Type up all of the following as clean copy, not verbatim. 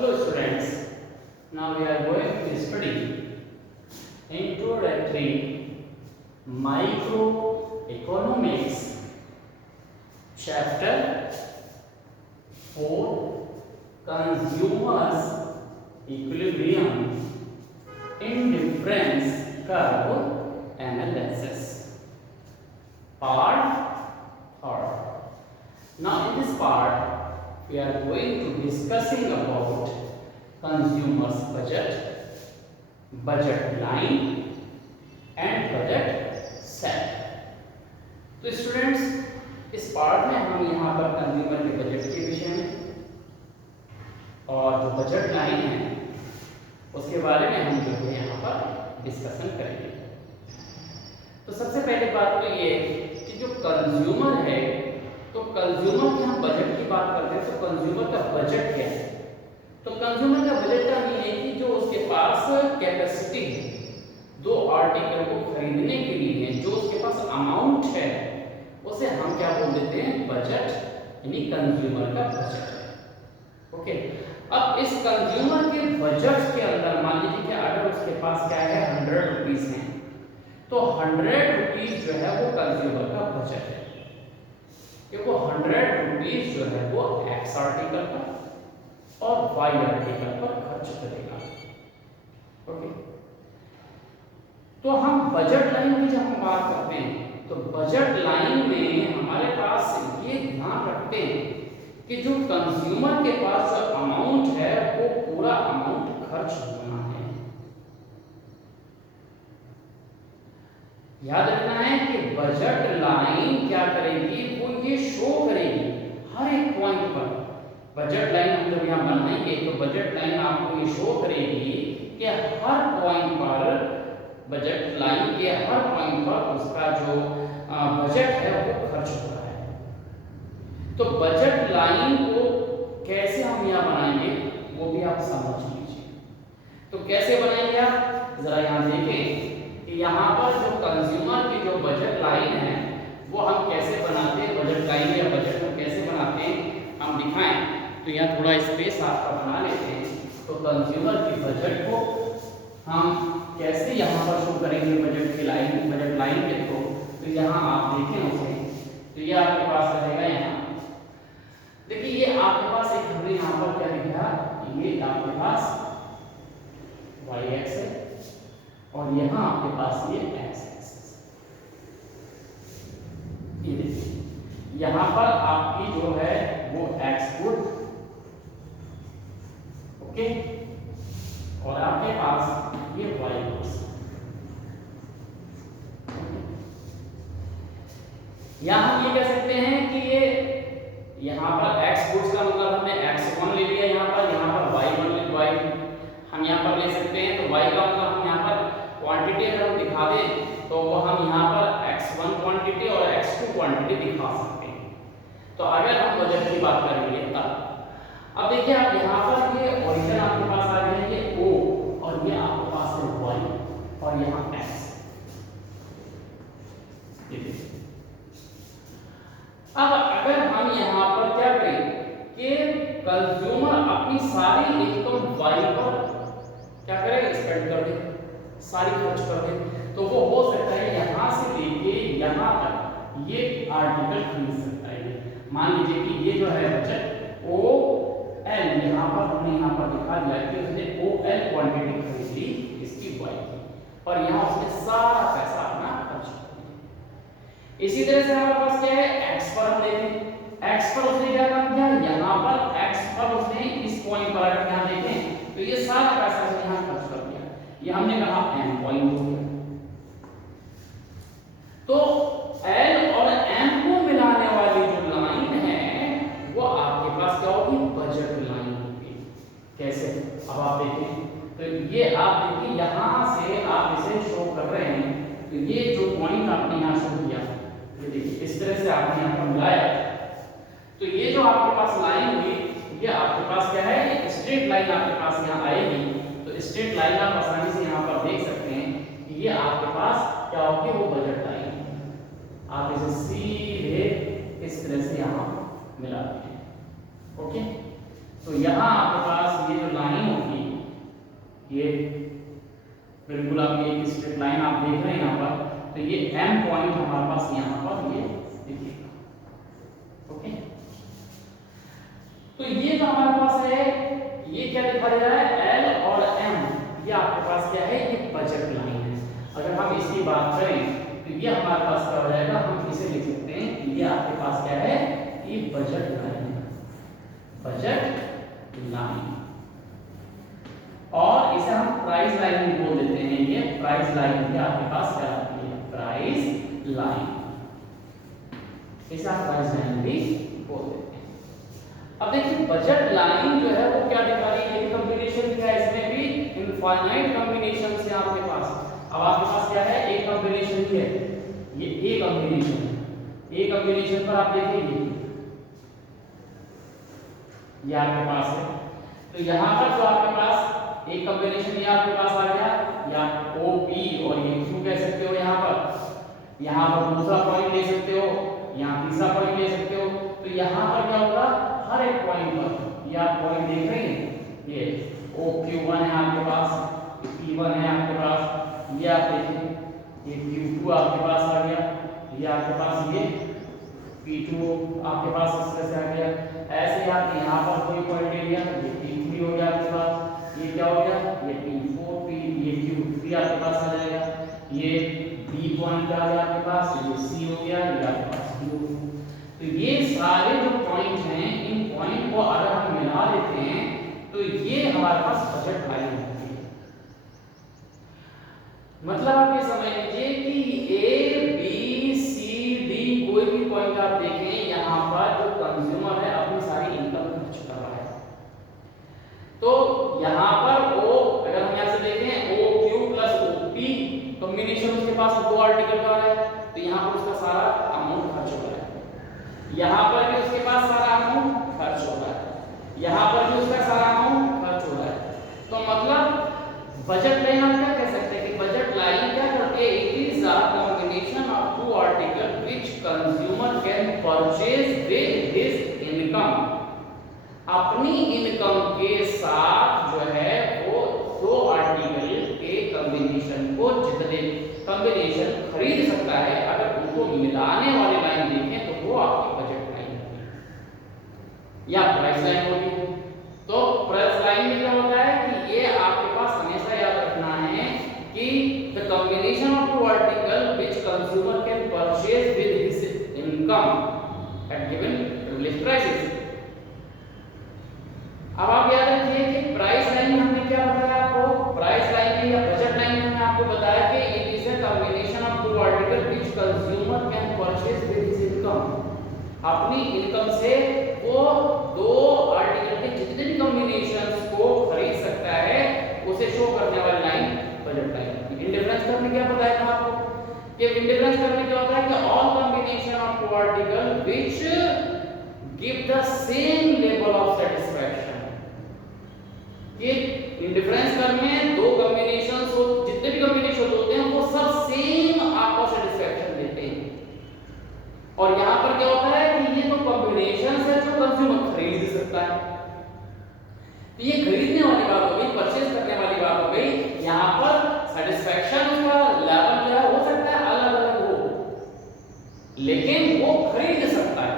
Hello students, now we are going to study Introductory Microeconomics chapter 4 Consumers Equilibrium Indifference Curve Analysis part 3rd. Now in this part we are going to discussing about consumers budget, budget line and budget set. तो students इस part में हम यहाँ पर consumer के budget के विषय में और जो बजट लाइन है उसके बारे में हम जो है यहाँ पर डिस्कशन करेंगे। तो सबसे पहले बात तो ये कि जो कंज्यूमर है तो कंज्यूमर की हम बजट की बात करते हैं तो कंज्यूमर का बजट क्या है? तो कंज्यूमर का बजट का मीन है कि जो उसके पास कैपेसिटी है दो आर्टिकल को खरीदने के लिए जो उसके पास अमाउंट है उसे हम क्या बोल देते हैं? बजट, यानी कंज्यूमर का बजट। ओके, अब इस कंज्यूमर के बजट के अंदर मान लीजिए कि अगर उसके पास क्या है 100 रुपीज है तो 100 रुपीज जो है वो कंज्यूमर का बजट है कि वो 100 रुपीज जो है वो एक्स आर्टिकल पर और वाई आर्टिकल पर खर्च करेगा। ओके, तो हम बजट लाइन की जब हम बात करते हैं तो बजट लाइन में हमारे पास ये ध्यान रखते हैं कि जो कंज्यूमर के पास जो अमाउंट है वो पूरा अमाउंट खर्च होना है। याद रखना है कि बजट लाइन क्या करेगी? वो ये शो करेगी हर एक पॉइंट पर। बजट लाइन हम जब यहाँ बनाएंगे तो बजट लाइन आपको ये शो करेगी कि हर पॉइंट पर, बजट लाइन के हर पॉइंट पर उसका जो बजट है वो खर्च हो रहा है। तो बजट लाइन को कैसे हम यहाँ बनाएंगे वो भी आप समझ लीजिए। तो कैसे बनाएंगे आप जरा यहाँ देखें कि यहाँ पर जो कंज्यूमर की जो बजट लाइन है वो हम कैसे बनाते हैं, बजट लाइन या बजट को कैसे बनाते हैं हम दिखाएं। तो यहाँ थोड़ा स्पेस आपका बना लेते हैं। तो कंज्यूमर की बजट को हम कैसे यहाँ पर शो करेंगे बजट की लाइन, बजट लाइन के थ्रू। तो यहाँ आप देखें उसे तो ये आपके पास रहेगा। यहाँ देखिए ये आपके पास एक हमने यहाँ पर क्या लिखा, ये आपके पास y एक्स है और यहाँ आपके पास ये x एक्सिस। ये देखिए यहाँ पर आपकी जो है वो x गुड, ओके, और आपके पास ये y गुड्स। यहाँ हम ये कह सकते हैं कि ये यहाँ पर x गुड्स का मतलब हमने x1 ले लिया, यहाँ पर y1 y हम यहाँ पर ले सकते हैं। तो y का मतलब हम यहाँ पर क्वांटिटी अगर हम दिखा दें तो वो हम यहाँ पर x1 क्वांटिटी और x2 क्वांटिटी दिखा सकते हैं। तो अगर हम बजट की बात करेंगे तब अब देखिए आप यहाँ पर ये ओरिजिन आपके पास आ गया है, ये o और ये आपके पास है y और यहाँ x। ये देखिए अब अगर हम यहाँ पर क्या करें कि कंज्यूमर अपनी सारी इनकम y पर क्या करें? स्पेंड कर दे, सारी खर्च कर दे, तो वो हो सकता है यहाँ से लेके यहाँ तक ये आर्टिकल खरीद सकता है। मान लीजिए कि ये जो है बजट OL, यहाँ पर हमने यहाँ पर दिखा दिया कि उसने OL क्वांटिटी खरीद ली इसकी y की और यहाँ उसने सारा पैसा अपना खर्च कर दिया। इसी तरह से हमारे पास क्या है x पर हम देखें, x पर उसने क्या काम किया? यहाँ पर x पर उसने इस पॉइंट पर अगर यहाँ देखें तो ये सारा पैसा उसने यहाँ खर्च कर दिया। ये हमने कहा m पॉइंट हो गया। तो l और m को मिलाने वाली जो लाइन है वो आपके पास क्या होगी? बजट लाइन होगी। कैसे? अब आप देखें तो ये आप देखिए यहाँ से आप इसे शो कर रहे हैं तो ये जो पॉइंट आपने यहाँ शो किया ये देखिए इस तरह से आपने यहाँ पर मिलाया तो ये जो आपके पास लाइन हुई ये आपके पास क्या है? एक स्ट्रेट लाइन आपके पास यहाँ आएगी। तो स्ट्रेट लाइन आप आसानी से यहाँ पर देख सकते हैं कि ये आपके पास क्या होगी? वो बजट लाइन। आप इसे सीधे इस तरह से यहाँ मिलाते हैं। ओके, तो यहाँ आपके पास ये जो ये बिल्कुल आप ये स्ट्रेट लाइन आप देख रहे हैं यहाँ पर, तो ये m पॉइंट हमारे पास यहाँ पर ये दिखेगा। ओके, तो ये जो हमारे पास है ये क्या दिखा दे रहा है, L और M, ये आपके पास क्या है, ये बजट लाइन है। अगर हम इसकी बात करें तो ये हमारे पास क्या हो जाएगा, हम इसे लिख सकते हैं कि ये आपके पास क्या है, ये बजट लाइन है, बजट लाइन। और इसे हम प्राइस लाइन भी बोल देते हैं, ये प्राइस लाइन भी आपके पास क्या होती है, प्राइस लाइन, इसे आप प्राइस लाइन भी बोल देते हैं। अब देखिए बजट लाइन जो है वो क्या दिखा रही है, कॉम्बिनेशन क्या है, इसमें भी इनफाइनाइट कॉम्बिनेशन से आपके पास, अब आपके पास क्या है, एक कॉम्बिनेशन ही है, ये एक कॉम्बिनेशन, एक कॉम्बिनेशन पर आप देखेंगे ये आपके पास है, तो यहाँ पर जो आपके पास एक कॉम्बिनेशन ये आपके पास आ गया, या OP और ये Q कह सकते हो, यहाँ पर दूसरा पॉइंट ले सकते हो, यहाँ तीसरा पॉइंट ले सकते हो। तो यहाँ पर क्या होगा, हर एक पॉइंट पर, ये आप पॉइंट देख रहे हैं, ये OQ1 है आपके पास, P1 है आपके पास, ये आप देखिए, ये Q2 आपके पास आ गया, ये आपके पास ये P2 आपके पास इस तरह से आ गया। ऐसे आप यहाँ पर कोई पॉइंट ले लिया, ये P3 हो गया आपके पास, ये क्या हो गया, ये P4, ये Q3 आपके पास आ जाएगा, ये B पॉइंट आ गया आपके पास, ये C हो गया, ये आपके पास Q। तो ये सारे जो पॉइंट हैं, इन पॉइंट को अगर हम मिला देते हैं तो ये हमारे पास बजट लाइन होती है। मतलब आप ये समझ लीजिए कि A, B, C, D कोई भी पॉइंट आप देखें, यहाँ पर जो कंज्यूमर है अपनी सारी इनकम खर्च कर रहा है। तो यहाँ पर O, अगर हम यहाँ से देखें OQ प्लस OP कॉम्बिनेशन, उसके पास दो आर्टिकल का है, तो यहाँ पर उसका सारा अमाउंट खर्च हो रहा है, यहाँ पर भी उसके पास सारा अमाउंट खर्च हो रहा है, यहाँ पर भी उसका सारा अमाउंट खर्च हो रहा है। तो मतलब बजट लाइन हम क्या कह सकते हैं कि बजट लाइन क्या करती है, it is a combination of two article which consumer can purchase with his income. अपनी इनकम के साथ जो है वो दो आर्टिकल के कॉम्बिनेशन को, जितने कॉम्बिनेशन खरीद सकता है, अगर उनको मिलाने वाली लाइन देखें तो वो आपकी बजट लाइन होगी या प्राइस लाइन होगी। तो प्राइस लाइन में क्या होता है कि ये आपके पास हमेशा याद रखना है कि the combination of two article which consumer can purchase with his income at given release prices. अब आप याद रखिए कि प्राइस लाइन में हमने क्या बताया आपको, प्राइस लाइन में या बजट लाइन में हमने आपको बताया कि it is a combination of two article which consumer can purchase with his income. अपनी इनकम से वो दो आर्टिकल के जितने भी कॉम्बिनेशंस को खरीद सकता है, उसे शो करने वाली लाइन बजट लाइन। इंडिफरेंस करने क्या बताया था आपको कि इंडिफरेंस करने क्या होता है कि all combination of two article which give the same level of satisfaction. कि इंडिफरेंस करने दो कॉम्बिनेशंस हो, जितने भी कॉम्बिनेशन होते हैं वो सब सेम आपको सेटिस्फैक्शन देते हैं। और यहाँ पर क्या होता है कि ये तो कॉम्बिनेशन है जो कंज्यूमर खरीद सकता है, तो ये खरीदने वाली बात हो गई, परचेज करने वाली बात हो गई। यहाँ पर सेटिस्फैक्शन का लेवल जो है हो सकता है अलग अलग हो, लेकिन वो खरीद सकता है।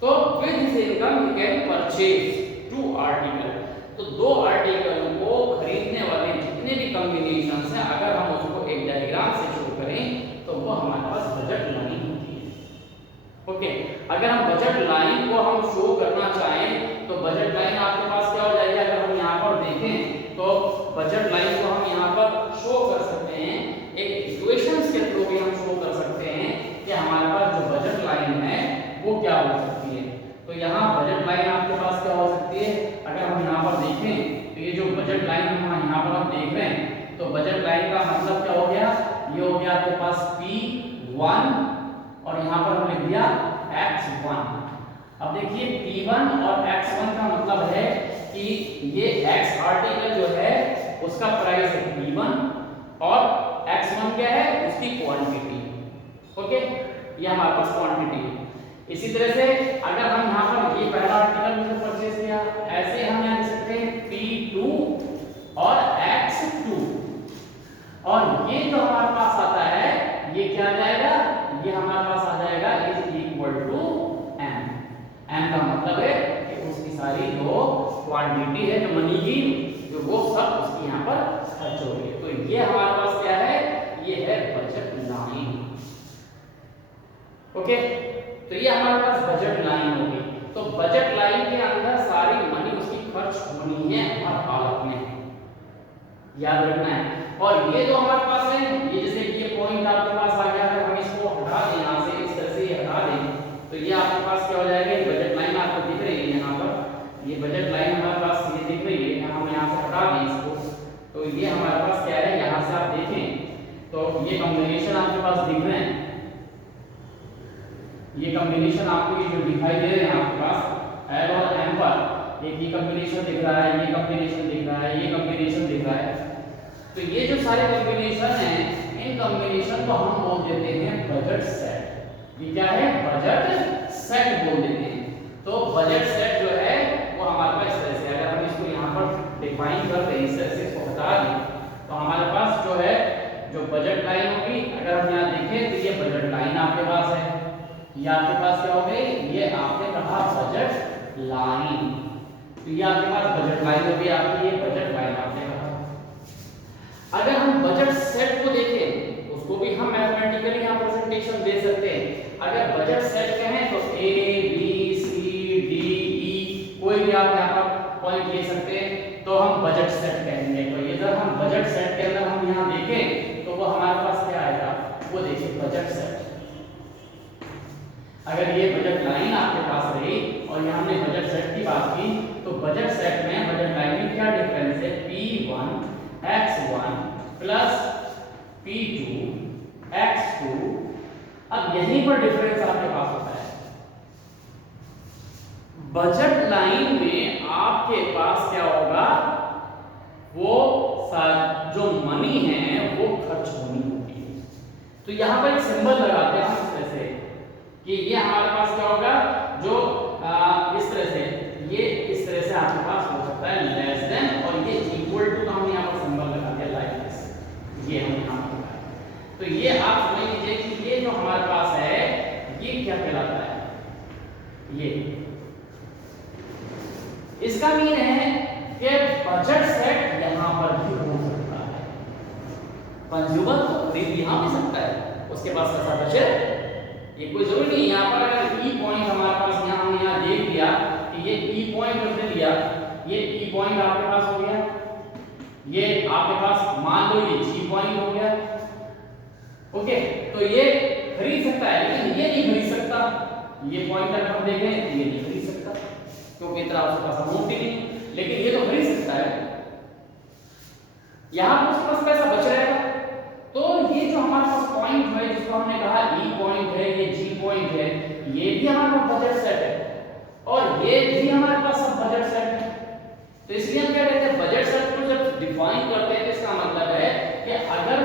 तो with his income he can purchase two article. तो दो आर्टिकल को खरीदने वाले जितने भी कॉम्बिनेशंस हैं, अगर हम उसको एक डायग्राम से शो करें तो वो हमारे पास बजट लाइन होती है। ओके, अगर हम बजट लाइन को हम शो करना चाहें तो बजट लाइन आपके पास क्या हो जाएगी, अगर हम यहाँ पर देखें तो बजट लाइन को हम यहाँ पर शो कर सकते हैं, एक इक्वेशंस के थ्रू भी हम शो कर सकते हैं कि हमारे पास जो बजट लाइन है वो क्या हो सकती है। तो यहाँ बजट लाइन आपके पास क्या हो सकती है, अगर हम यहाँ पर देखें तो ये जो बजट लाइन हम यहाँ पर हम देख रहे हैं, तो बजट लाइन का मतलब क्या हो गया, ये हो गया आपके पास P1 और यहाँ पर हमने दिया X1। अब देखिए P1 और X1 का मतलब है कि ये X आर्टिकल जो है उसका प्राइस है P1 और X1 क्या है, उसकी क्वांटिटी। ओके, ये हमारे पास क्वांटिटी है। इसी तरह से अगर हम यहाँ पर ये पहला आर्टिकल में परचेज किया, ऐसे हम यहाँ लिख सकते हैं P2 और ये जो हमारे पास आता है ये क्या आ जाएगा, ये हमारे पास आ जाएगा is equal to M. M का मतलब है कि उसकी सारी जो क्वांटिटी है, जो मनी की, जो वो सब उसकी यहाँ पर खर्च हो रही है। तो ये हमारे पास क्या है, ये है बजट लाइन। ओके, तो ये हमारे पास बजट लाइन होगी। तो बजट लाइन के अंदर सारी मनी उसकी खर्च होनी है हर हालत में, याद रखना है। और ये जो हमारे पास है, ये जैसे कि ये पॉइंट आपके पास आ गया, अगर हम इसको हटा दें यहाँ से, इस तरह से हटा दें, तो ये आपके पास क्या हो जाएगा, ये बजट लाइन आपको दिख रही है यहाँ पर, ये बजट लाइन हमारे पास ये दिख रही है। हम यहाँ से हटा दें इसको, तो ये हमारे पास क्या है, यहाँ से आप देखें तो ये कॉम्बिनेशन आपके पास दिख रहे हैं, ये कॉम्बिनेशन आपको ये जो दिखाई दे रहे हैं आपके पास एल और एम पर, एक ये कॉम्बिनेशन दिख रहा है, ये कॉम्बिनेशन दिख रहा है, ये कॉम्बिनेशन दिख रहा है। तो ये जो सारे कॉम्बिनेशन हैं, इन कॉम्बिनेशन को हम बोल देते हैं बजट सेट। ये क्या है, बजट सेट बोल देते हैं। तो बजट सेट जो है वो हमारे पास इस तरह से, अगर हम इसको यहाँ पर डिफाइन कर दें, इस तरह से इसको हटा दें, तो हमारे पास जो है जो बजट लाइन होगी, अगर हम यहाँ देखें तो ये बजट लाइन आपके पास है, ये आपके पास क्या हो गई, ये आपने कहा बजट लाइन, तो ये आपके पास बजट लाइन होगी आपकी, ये बजट लाइन आपने कहा। अगर हम बजट सेट को देखें, उसको भी हम मैथमेटिकली यहाँ प्रेजेंटेशन दे सकते हैं। अगर बजट सेट कहें तो A B C D E, कोई भी आप यहाँ पर पॉइंट ले सकते हैं, तो हम बजट सेट कहेंगे। तो ये जब हम बजट सेट के अंदर हम यहाँ देखें तो वो हमारे पास क्या आएगा, वो देखिए बजट सेट। अगर ये बजट लाइन आपके पास रही और यहाँ हमने बजट सेट की बात की, तो बजट सेट में बजट लाइन में क्या डिफरेंस है, P1 x1 plus P2 x2। अब यहीं पर डिफरेंस आपके पास होता है। बजट लाइन में आपके पास क्या होगा, वो जो मनी है वो खर्च होनी होगी। तो यहाँ पर एक सिंबल लगाते हैं हम इस तरह से कि ये हमारे पास क्या होगा, जो इस तरह से, ये इस तरह से आपके पास हो सकता है लेस देन, और ये इक्वल टू का हम यहाँ पर सिंबल लगा दिया लाइक दिस, ये हम यहाँ पर लगाया। तो ये आप समझ लीजिए कि ये जो हमारे पास है ये क्या कहलाता है, ये इसका मीन है कि बजट सेट यहाँ पर भी हो सकता है। कंज्यूमर तो खरीद यहाँ भी सकता है, उसके पास पैसा बचे, ये कोई जरूरी नहीं। यहाँ पर अगर ई पॉइंट हमारे पास यहाँ हमने यहाँ देख दिया कि ये ई पॉइंट उसने लिया, ये ई पॉइंट आपके पास हो गया, ये आपके पास मान लो ये जी पॉइंट हो गया। ओके, तो ये खरीद सकता है, लेकिन ये नहीं खरीद सकता। ये पॉइंट अगर हम देखें तो ये नहीं खरीद सकता क्योंकि इतना उसके पास अमाउंट ही नहीं, लेकिन ये तो खरीद सकता है। यहाँ पर उसके पास पैसा बच रहेगा। तो ये जो हमारे पास पॉइंट है, जिसको हमने कहा ई पॉइंट है, ये जी पॉइंट है, ये भी हमारे पास बजट सेट है और ये भी हमारे पास सब बजट सेट है। तो इसलिए हम क्या कहते हैं, बजट सेट को जब डिफाइन करते हैं तो इसका मतलब है कि अगर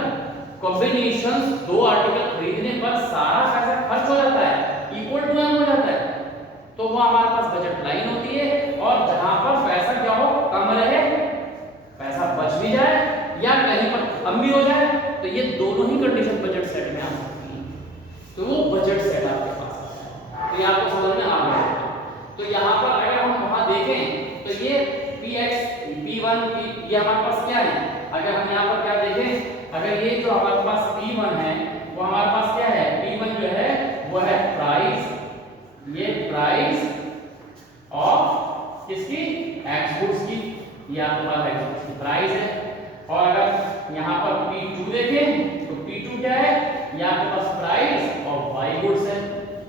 कॉम्बिनेशंस दो आर्टिकल खरीदने पर सारा पैसा खर्च हो जाता है, इक्वल टू एम हो जाता है, तो वो हमारे पास बजट लाइन होती है। और जहां पर पैसा क्या हो, कम रहे, पैसा बच भी जाए या कहीं पर कम भी हो जाए, तो ये दोनों ही कंडीशन बजट सेट में आ सकती हैं, तो वो बजट सेट आपके पास है। तो ये आपको समझ में आ गया। तो यहाँ पर अगर हम वहां देखें तो ये Px P1 ये हमारे पास क्या है, अगर हम यहाँ पर क्या देखें, अगर ये जो हमारे पास P1 है वो हमारे पास क्या है, P1 जो है वो है प्राइस, ये प्राइस ऑफ किसकी, एक्स गुड्स की, ये आपके पास एक्स गुड्स की प्राइस है। और अगर यहाँ पर P2 देखें तो P2 क्या है, ये आपके पास प्राइस ऑफ वाई गुड्स है,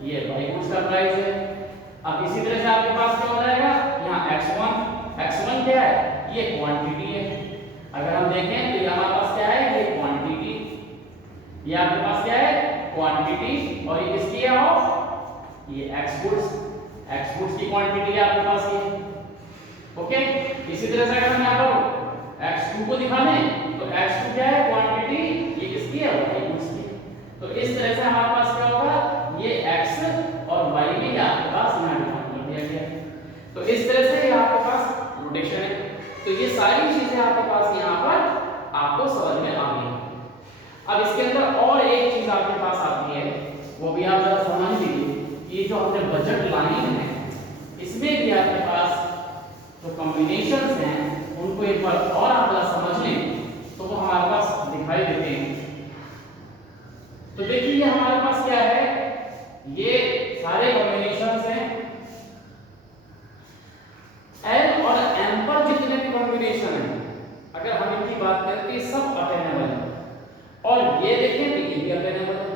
ये वाई गुड्स का प्राइस है। अब इसी तरह से आपके पास क्या हो जाएगा, यहाँ x1 क्या है, ये क्वांटिटी है। अगर हम देखें तो ये हमारे पास क्या है, ये क्वांटिटी, ये आपके पास क्या है, क्वांटिटी, और ये किसकी है, ऑफ ये एक्स गुड्स की क्वांटिटी है आपके पास ये। ओके, इसी तरह से अगर हम यहाँ पर x2 को दिखा दें तो x2 क्या है, क्वांटिटी, ये किसकी है, y गुड्स की। तो इस तरह से हमारे पास क्या होगा, ये x और y भी आपके पास यहाँ डिफाइन कर दिया गया है। तो इस तरह से ये आपके पास रोटेशन है। तो ये सारी चीजें आपके पास यहाँ पर आपको समझ में आ गई। ये जो हमने बजट लाइन है इसमें भी आपके पास जो कॉम्बिनेशंस हैं उनको एक बार और आप समझ लें तो वो हमारे पास दिखाई देते हैं। तो देखिए ये हमारे पास क्या है, ये सारे कॉम्बिनेशंस हैं। एल और एम पर जितने भी कॉम्बिनेशन हैं अगर हम इनकी बात करें तो ये सब अटेनेबल है, और ये देखें तो ये भी अटेनेबल है।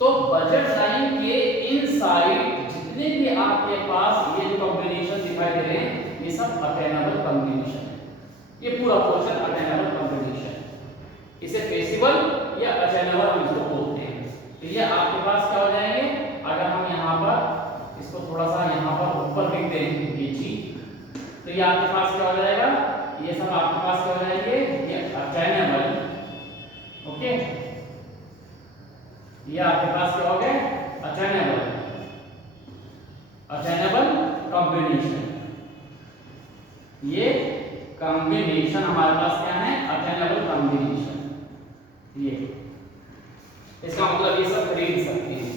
तो बजट लाइन के इनसाइड जितने भी आपके पास ये जो कॉम्बिनेशन दिखाई दे रहे हैं ये सब अटेनेबल कॉम्बिनेशन है। ये पूरा पोर्शन अटेनेबल कॉम्बिनेशन है। इसे फेसिबल या अटेनेबल हम इसको बोलते हैं। तो ये आपके पास क्या हो जाएंगे, अगर हम यहाँ पर इसको थोड़ा सा यहाँ पर ऊपर लिख दें ये जी, तो ये आपके पास क्या हो जाएगा, ये सब आपके पास क्या हो जाएंगे, ये अटेनेबल। ओके, ये आपके पास क्या हो गए, अटेनेबल कॉम्बिनेशन। ये कॉम्बिनेशन हमारे पास क्या है, अटेनेबल कॉम्बिनेशन। ये इसका मतलब ये सब खरीद सकते हैं,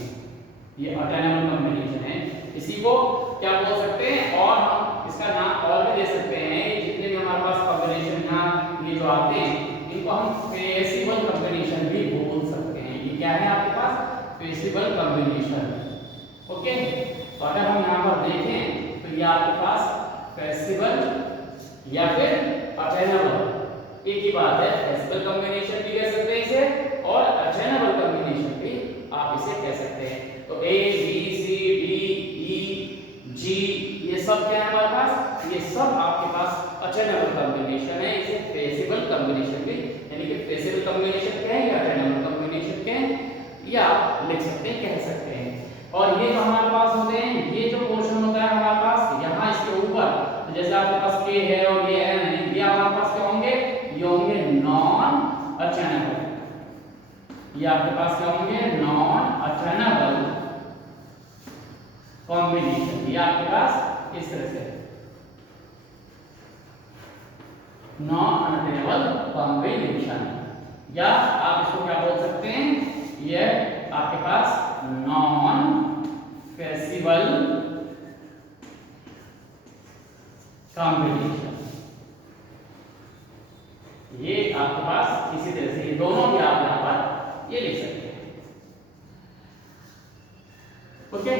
ये अटेनेबल कॉम्बिनेशन है। इसी को क्या बोल सकते हैं, और हम इसका नाम और भी दे सकते हैं। जितने भी हमारे पास कॉम्बिनेशन यहाँ ये जो आते हैं इनको हम फेसिबल कॉम्बिनेशन भी बोल सकते हैं। ये क्या है आपके पास, फेसिबल कॉम्बिनेशन। ओके, तो अगर हम यहाँ पर देखें तो ये आपके पास फेसिबल या फिर अटेनेबल एक ही बात है। फेसिबल कॉम्बिनेशन भी कह सकते हैं इसे, और अटेनेबल कॉम्बिनेशन भी आप इसे कह सकते हैं। तो A B C D E जी ये सब क्या है हमारे पास, ये सब आपके पास अटेनेबल कॉम्बिनेशन है। इसे फेसिबल कॉम्बिनेशन भी, यानी कि फेसिबल कॉम्बिनेशन क्या है या अटेनेबल कॉम्बिनेशन क्या है, ये आप लिख सकते हैं, कह सकते हैं। और ये जो हमारे पास होते हैं, ये जो पोर्शन होता है हमारे पास यहाँ इसके ऊपर, तो जैसे आपके पास के है और ये एन है, ये हमारे पास क्या होंगे, ये होंगे नॉन अटेनेबल। ये आपके पास क्या होंगे, नॉन अटेनेबल कॉम्बिनेशन। ये आपके पास इस तरह से नॉन अटेनेबल कॉम्बिनेशन, या आप इसको क्या बोल सकते हैं, ये आपके पास नॉन फेसिबल कॉम्बिनेशन। ये आपके पास इसी तरह से ये दोनों भी आप यहां पर ये लिख सकते हैं। ओके,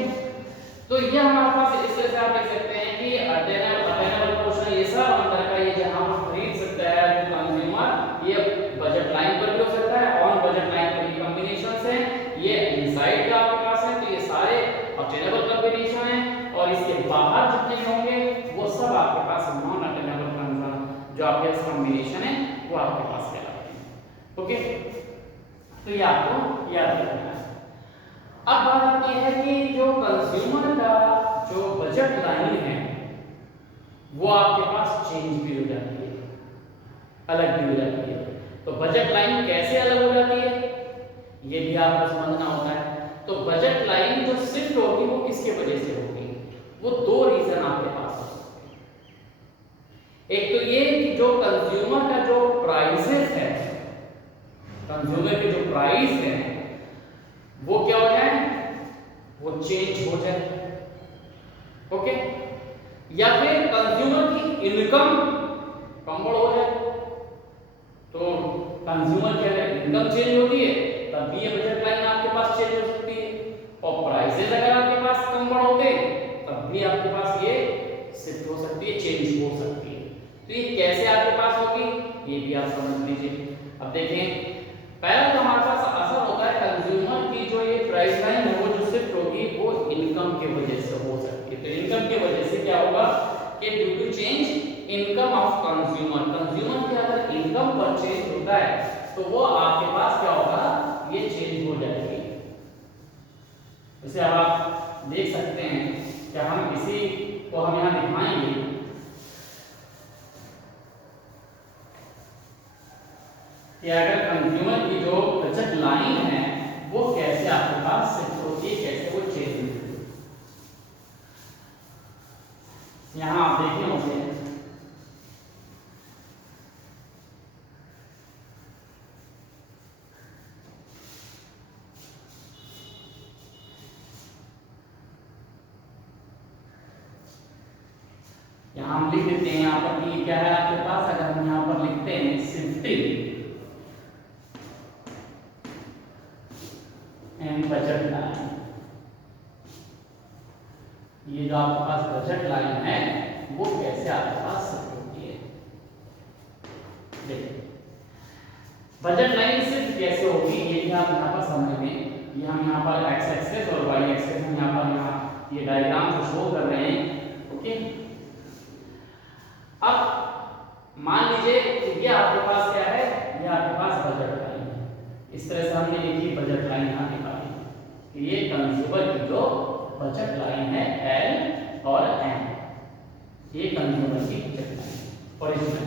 तो ये हमारे पास इस तरह से आप लिख सकते हैं कि अटेनेबल पोर्शन ये सब अंदर का, ये जहां पर खरीद सकता है कंज्यूमर, ये बजट लाइन पर भी हो सकता है, ऑन बजट लाइन पर ये कॉम्बिनेशंस हैं, ये इनसाइड का आपके पास है, तो ये सारे अटेनेबल कॉम्बिनेशन है। और इसके बाहर जितने भी होंगे वो सब आपके पास नॉन अटेनेबल जो आपके पास कॉम्बिनेशन है वो आपके पास कहलाते हैं। ओके, तो ये आपको याद रखना है। अब बात आती है कि जो कंज्यूमर का जो बजट लाइन है वो आपके पास चेंज भी हो जाती है, अलग भी हो जाती है। तो बजट लाइन कैसे अलग हो जाती है ये भी आपको समझना होता है। तो बजट लाइन जो शिफ्ट होगी वो किसके वजह से होगी, वो दो रीजन आपके पास हो सकते हैं। एक तो ये कि जो कंज्यूमर का जो प्राइसेस है, कंज्यूमर के जो प्राइस है वो क्या हो जाए, वो चेंज हो जाए। ओके, या फिर कंज्यूमर की इनकम कम बढ़ हो जाए। तो कंज्यूमर की अगर इनकम चेंज होती है तब भी ये बजट लाइन आपके पास चेंज हो सकती है, और प्राइसेस अगर आपके पास कम बढ़ होते हैं तब भी आपके पास ये शिफ्ट हो सकती है, चेंज हो सकती है। तो ये कैसे आपके पास होगी ये भी आप समझ लीजिए। अब देखें, पहला तो हमारे पास असर होता है कंज्यूमर की जो ये प्राइस लाइन है वो जो शिफ्ट होगी वो इनकम की वजह से हो सकती है। तो इनकम की वजह से क्या होगा कि due to change income of consumer, consumer की अगर इनकम पर चेंज होता है तो वो आपके पास क्या होगा, ये चेंज हो जाएगी। इसे अब आप देख सकते हैं कि हम इसी को हम यहाँ दिखाएंगे कि अगर कंज्यूमर की जो बजट लाइन है वो कैसे आपके पास शिफ्ट होती है, कैसे वो चेंज होती है। यहाँ आप देखें मुझे, यहाँ हम लिख देते हैं, यहाँ पर ये क्या है आपके पास, अगर हम यहाँ पर लिखते हैं शिफ्टिंग एंड बजट लाइन, ये जो आपके पास बजट लाइन है वो कैसे आपके पास शिफ्ट होती है। देखिए बजट लाइन शिफ्ट कैसे होगी ये भी आप यहाँ पर समझ लें। ये हम यहाँ पर एक्स एक्सेस और वाई एक्सेस हम यहाँ पर ये डायग्राम को शो कर रहे हैं। ओके, अब मान लीजिए ये आपके पास क्या है, ये आपके पास बजट लाइन है। इस तरह से हमने लिखी बजट लाइन यहाँ निकाली कि ये कंज्यूमर की जो बजट लाइन है एल और एम, ये कंज्यूमर की बजट लाइन ओरिजिनल।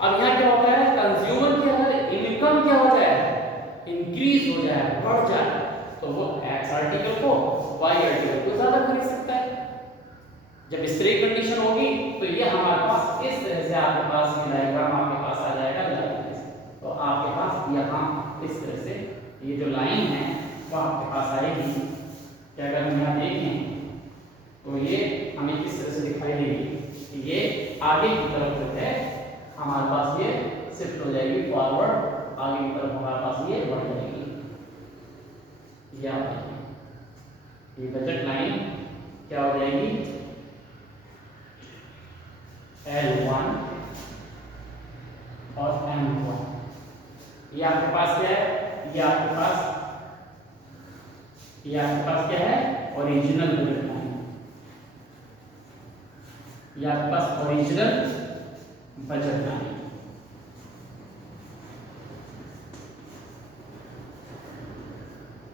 अब यहाँ क्या होता है, कंज्यूमर की अगर इनकम क्या हो जाए, इंक्रीज हो जाए, बढ़ जाए, तो वो एक्स आर्टिकल को वाई आर्टिकल को ज्यादा खरीद सकता है। जब इस तरह की कंडीशन होगी तो ये हमारे पास इस तरह से आपके पास ये डायग्राम आपके पास आ जाएगा। तो आपके पास यहाँ इस तरह से ये जो लाइन है वो आपके पास आएगी। क्या अगर हम यहाँ देखें तो ये हमें किस तरह से दिखाई देगी, ये आगे की तरफ जो है हमारे पास ये शिफ्ट हो जाएगी फॉरवर्ड, आगे की तरफ हमारे पास ये बढ़ जाएगी। ये आप देखिए ये बजट लाइन क्या हो जाएगी, L1 और M1। ये आपके पास क्या है, ये आपके पास क्या है, ओरिजिनल बजट लाइन। ये आपके पास ओरिजिनल बजट लाइन।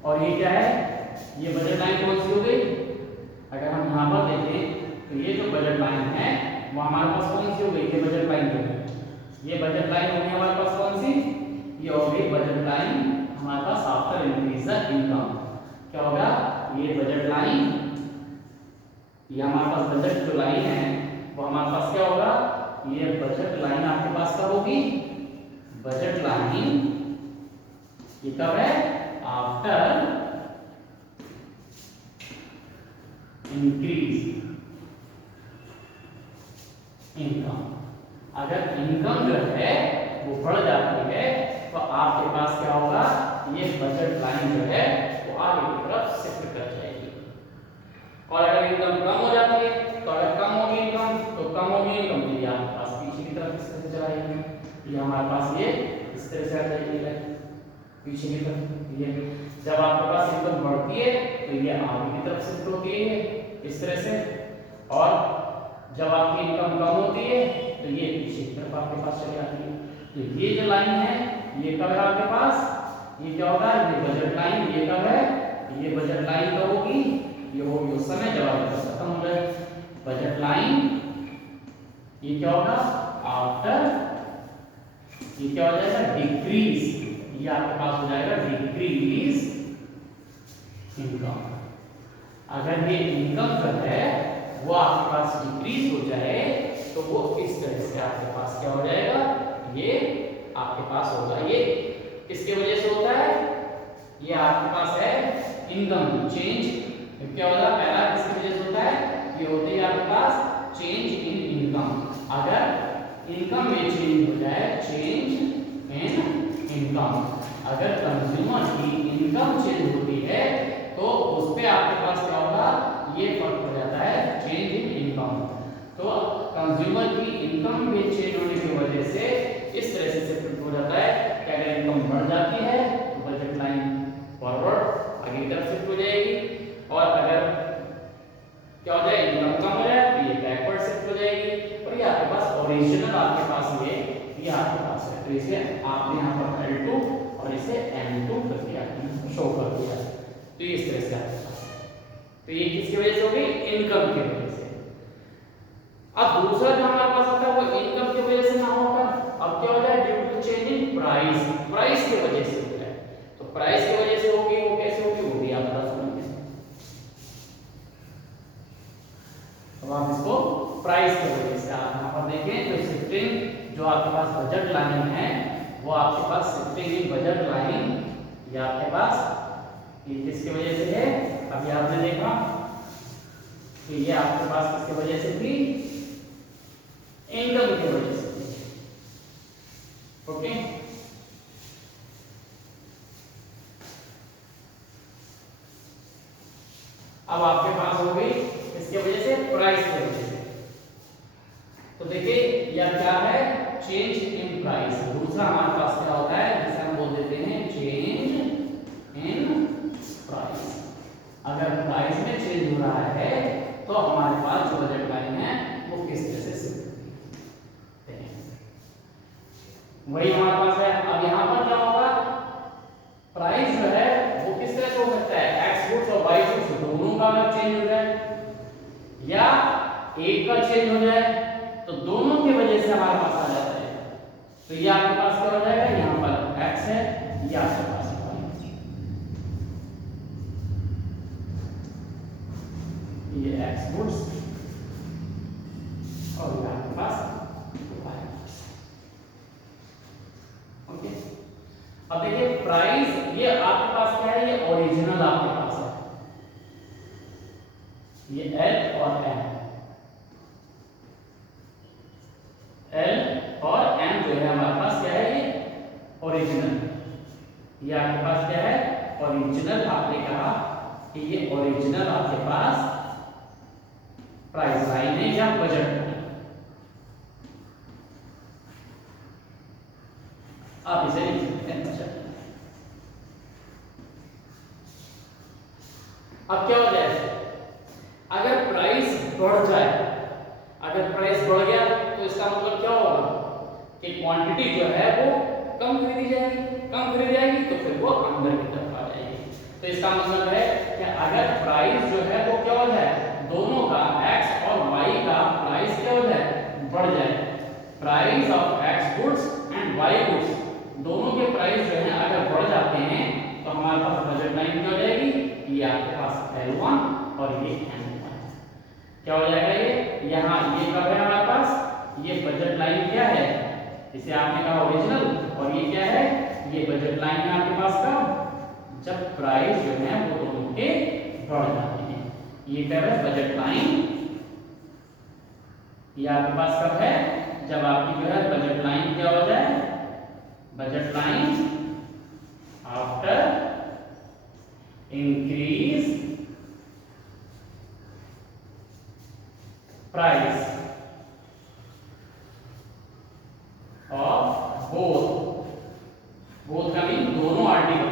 और ये क्या है, ये बजट लाइन कौन सी हो गई, अगर हम यहाँ पर देखें तो ये जो बजट लाइन है वो हमारे पास कौन सी हो गई, ये बजट लाइन जो है, ये बजट लाइन होगी हमारे पास कौन सी, ये हो गई बजट लाइन हमारे पास आफ्टर इंक्रीज द इनकम। क्या होगा, ये बजट लाइन, ये हमारे पास बजट जो लाइन है वो हमारे पास क्या होगा, ये बजट लाइन आपके पास कब होगी, बजट लाइन ये कब है, आफ्टर इंक्रीज इनकम। अगर इनकम जो है वो बढ़ जाती है तो आपके पास क्या होगा, ये बजट लाइन जो है वो आगे की तरफ शिफ्ट कर जाएगी। और अगर इनकम कम हो जाती है तो अगर कम होगी इनकम तो कम होगी इनकम तो ये आपके पास पीछे की तरफ इस तरह से चलाएगी। ये हमारे पास ये इस तरह से आ जाएगी पीछे की तरफ। ये जब आपके पास इनकम बढ़ती है तो ये आगे की तरफ शिफ्ट होती है इस तरह से, और जब आपकी इनकम कम होती है तो ये पीछे की तरफ आपके पास चली आती है। तो ये जो लाइन है ये कब है आपके पास, ये क्या होगा, ये बजट लाइन, ये कब है, ये बजट लाइन कब होगी, ये होगी उस समय जब आपके पास खत्म हो जाए बजट लाइन। ये क्या होगा, आफ्टर, ये क्या हो जाएगा, डिक्रीज, ये आपके पास हो जाएगा डिक्रीज इनकम। अगर ये इनकम जो है वो आपके पास डिक्रीज हो जाए तो वो इस तरह से आपके पास क्या हो जाएगा, ये आपके पास होगा। ये किसके वजह से होता है, ये आपके पास है इनकम चेंज। क्या होगा, पहला किसकी वजह से होता है, ये होती है आपके पास चेंज इन इनकम। अगर इनकम में चेंज हो जाए, चेंज इन इनकम, अगर कंज्यूमर की इनकम चेंज होती है तो उस पे आपके पास क्या होगा, ये फर्क हो जाता है चेंज इन इनकम। तो कंज्यूमर की इनकम में चेंज होने की वजह से इस तरह से शिफ्ट हो जाता है कि अगर इनकम बढ़ जाती है तो बजट लाइन फॉरवर्ड आगे की तरफ शिफ्ट हो जाएगी, और अगर क्या हो जाए, इनकम कम हो जाए तो ये बैकवर्ड शिफ्ट हो जाएगी। और ये आपके पास ओरिजिनल आपके पास ये आपके पास है। तो इसे आपने यहाँ पर L2 और इसे M2 कर दिया, शो कर दिया। तो ये इस तरह से आपके पास है। तो ये किसकी वजह से हो गई, इनकम की वजह से। अब दूसरा जो हमारे पास आता है वो इनकम की वजह से ना होगा, अब क्या हो जाए, due to change in price, price की वजह से होता है। तो प्राइस की वजह से होगी, वो कैसे होगी, वो भी आप बता सकते हैं। अब आप इसको प्राइस की वजह से आप यहाँ पर देखें तो शिफ्टिंग जो आपके पास बजट लाइन है वो आपके पास शिफ्टिंग इन बजट लाइन, ये आपके पास ये किसकी वजह से है, अभी आपने देखा कि ये आपके पास किसकी वजह से थी, इनकम की वजह से थी। ओके, अब आपके पास हो गई इसके वजह से, प्राइस की वजह से। तो देखिए यह क्या है, चेंज इन प्राइस। दूसरा हमारे पास क्या होता है, जिसे हम बोल देते हैं चेंज इन प्राइस। अगर प्राइस में चेंज हो रहा है तो हमारे पास जो बजट लाइन है वो किस तरह से शिफ्ट होती है, वही हमारे पास है। अब यहाँ पर क्या होगा, प्राइस जो है वो किस तरह से हो सकता है, एक्स गुड्स और वाई गुड्स दोनों का अगर चेंज हो जाए या एक का चेंज हो जाए तो दोनों की वजह से हमारे पास आ जाता है। तो ये आपके पास क्या हो जाएगा, यहाँ पर एक्स है, ये आपके पास ये एक्स गुड्स और ये आपके पास वाई गुड्स। ओके, अब देखिए प्राइस ये आपके पास क्या है, ये ओरिजिनल आपके पास है, ये एल और एम, एल और एम जो है हमारे पास क्या है, ये ओरिजिनल। ये आपके पास क्या है, ओरिजिनल। आपने कहा कि ये ओरिजिनल आपके पास प्राइस लाइन है या बजट लाइन। आप इसे लिख सकते हैं बजट। अब क्या हो जाए, अगर प्राइस बढ़ जाए, अगर प्राइस बढ़ गया तो इसका मतलब क्या होगा कि क्वांटिटी जो है वो कम खरीदी जाएगी, कम खरीदी जाएगी तो फिर वो अंदर की तरफ आ जाएगी। तो इसका मतलब है कि अगर प्राइस जो है वो क्या हो जाए, दोनों का एक्स और वाई का प्राइस क्या हो जाए, बढ़ जाए, price of X goods and Y goods दोनों के प्राइस जो है अगर बढ़ जाते हैं तो हमारे पास बजट लाइन क्या हो जाएगी, ये आपके पास L1 और ये M1 क्या हो जाएगा, ये यहाँ ये कब है हमारे पास, ये बजट लाइन क्या है, इसे आपने कहा ओरिजिनल, और ये क्या है, ये बजट लाइन है आपके पास कब, जब प्राइस जो है वो दोनों के बढ़ जाते हैं। ये क्या है, बजट लाइन। ये आपके पास कब है, जब आपकी जो है बजट लाइन क्या हो जाए, budget line after increase price of both का मीन दोनों आर्टिकल,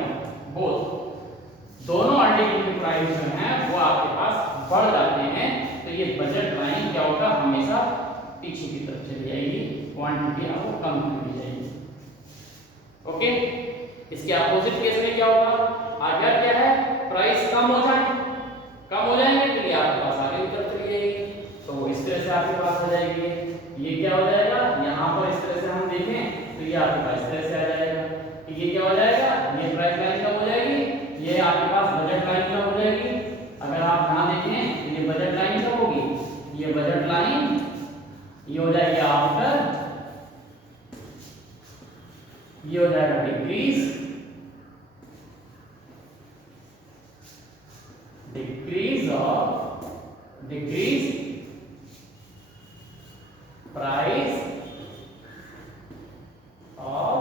दोनों आर्टिकल के प्राइस जो है वो आपके पास बढ़ जाते हैं, तो ये बजट लाइन क्या होगा, हमेशा पीछे की तरफ चली जाएगी, क्वांटिटी आपको कम की जाएगी। ओके, इसके अपोजिट केस में क्या होगा, अगर क्या है प्राइस कम हो जाएंगे तो ये आपके पास आगे की तरफ चली जाएगी, तो इस तरह से आपके पास आ जाएगी। ये क्या हो जाएगा, यहाँ पर इस तरह से हम देखें तो ये आपके पास इस तरह से आ जाएगा, ये क्या हो जाएगा, ये प्राइस लाइन कम हो जाएगी, ये आपके पास बजट लाइन कम हो जाएगी। अगर आप ध्यान देखें तो ये बजट लाइन कब होगी, ये बजट लाइन ये हो जाएगी आफ्टर, ये हो जाएगा decrease price of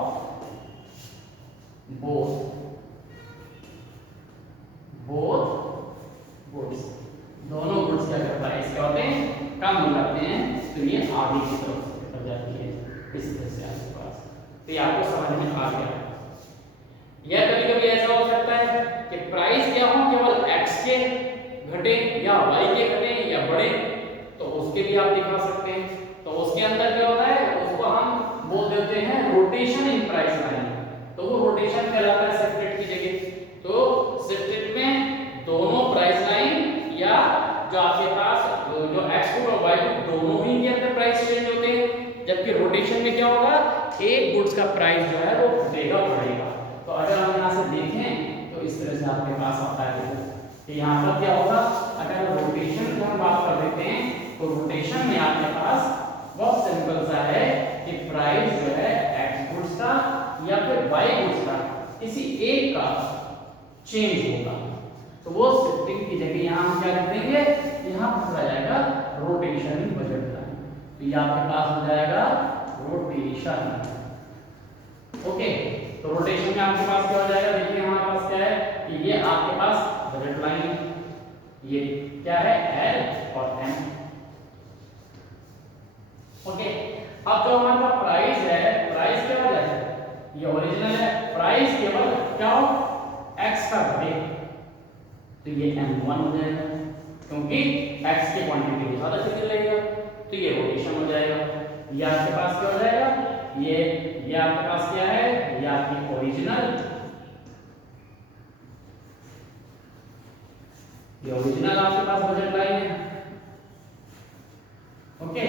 both goods, दोनों गुड्स के अगर प्राइस क्या होते हैं, कम हो जाते हैं, तो ये आगे की तरफ निकल जाती है, इस तरह से आपके पास। तो ये आपको समझ में आ गया। यह कभी कभी ऐसा हो सकता है कि प्राइस क्या हो, केवल एक्स के घटे या वाई के घटे या बढ़े, तो उसके लिए आप दिखा सकते हैं। तो उसके अंदर क्या होता है, उसको हम बोल देते हैं रोटेशन इन प्राइस लाइन, तो वो रोटेशन कहलाता है शिफ्टेड की जगह। तो शिफ्टेड में दोनों प्राइस लाइन या जो आपके पास जो एक्स गुड और वाई गुड दोनों ही के अंदर प्राइस चेंज होते हैं, जबकि रोटेशन में क्या होगा, एक गुड्स का प्राइस जो है वो घटेगा बढ़ेगा। तो अगर हम यहाँ से देखें तो इस तरह से आपके पास आता है कि यहाँ पर क्या होगा, अगर रोटेशन की हम बात कर देते हैं तो रोटेशन में आपके पास बहुत सिंपल सा है कि प्राइस जो है एक्स गुड्स का या फिर वाई गुड्स का किसी एक का चेंज होगा। तो वो शिफ्टिंग की जगह यहाँ हम क्या कर देंगे, यहाँ पर आ जाएगा रोटेशन इन बजट लाइन। तो ये आपके पास हो जाएगा रोटेशन। ओके, तो रोटेशन में आपके पास क्या हो जाएगा, देखिए हमारे पास क्या है कि ये आपके पास बजट लाइन, ये क्या है एल और एम। ओके, अब जो हमारा प्राइस है, प्राइस क्या हो जाएगा, ये ओरिजिनल है, प्राइस केवल क्या हो एक्स का घटे, तो ये m1 हो जाएगा क्योंकि x की क्वांटिटी के साथ ऐसे चलेगा, तो ये रोटेशन हो जाएगा। ये आपके पास क्या हो जाएगा, ये आपके पास क्या है, ये आपकी ओरिजिनल, ये ओरिजिनल आपके पास बजट लाइन है। ओके,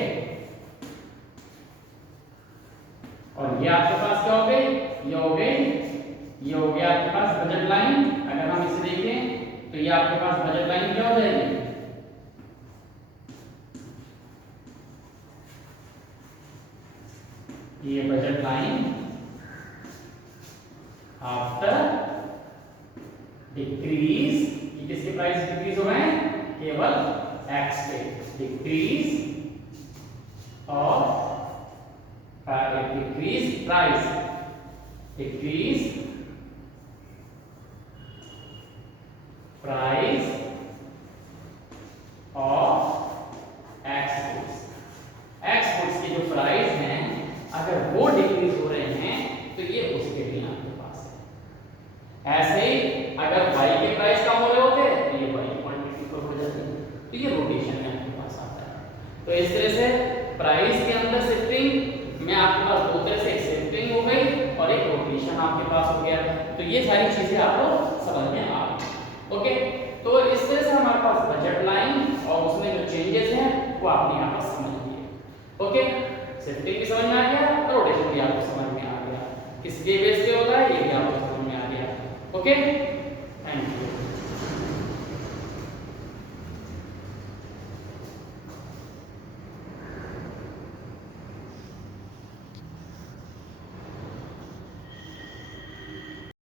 और ये आपके पास क्या हो गई, ये हो गई, ये हो गया आपके पास बजट लाइन। अगर हम इसे देखें तो ये आपके पास बजट लाइन क्या हो जाएगी, ये बजट लाइन आफ्टर डिक्रीज, ये किसके प्राइस डिक्रीज हो रहे हैं, केवल एक्स पे, decrease of decrease price, decrease price of X goods. X goods की जो प्राइस हैं अगर वो डिक्रीज हो रहे हैं तो ये उसके लिए आपके पास है। ऐसे ही अगर वाई के प्राइस कम हो रहे होते तो ये वाई की क्वांटिटी कम हो जाती है, तो ये रोटेशन में आपके पास आता है। तो इस तरह से प्राइस के अंदर शिफ्टिंग में आपके पास दो तरह से एक शिफ्टिंग हो गई और एक रोटेशन आपके पास हो गया। तो ये सारी चीजें आपको समझ में आ गई। ओके, तो इस तरह से हमारे पास बजट लाइन और उसमें जो चेंजेस हैं वो आपने यहाँ पर समझ लिए। ओके, शिफ्टिंग भी समझ में आ गया और रोटेशन भी आपको समझ में आ गया, किस बेस पे होता है ये भी आपको समझ में आ गया। Okay, thank you.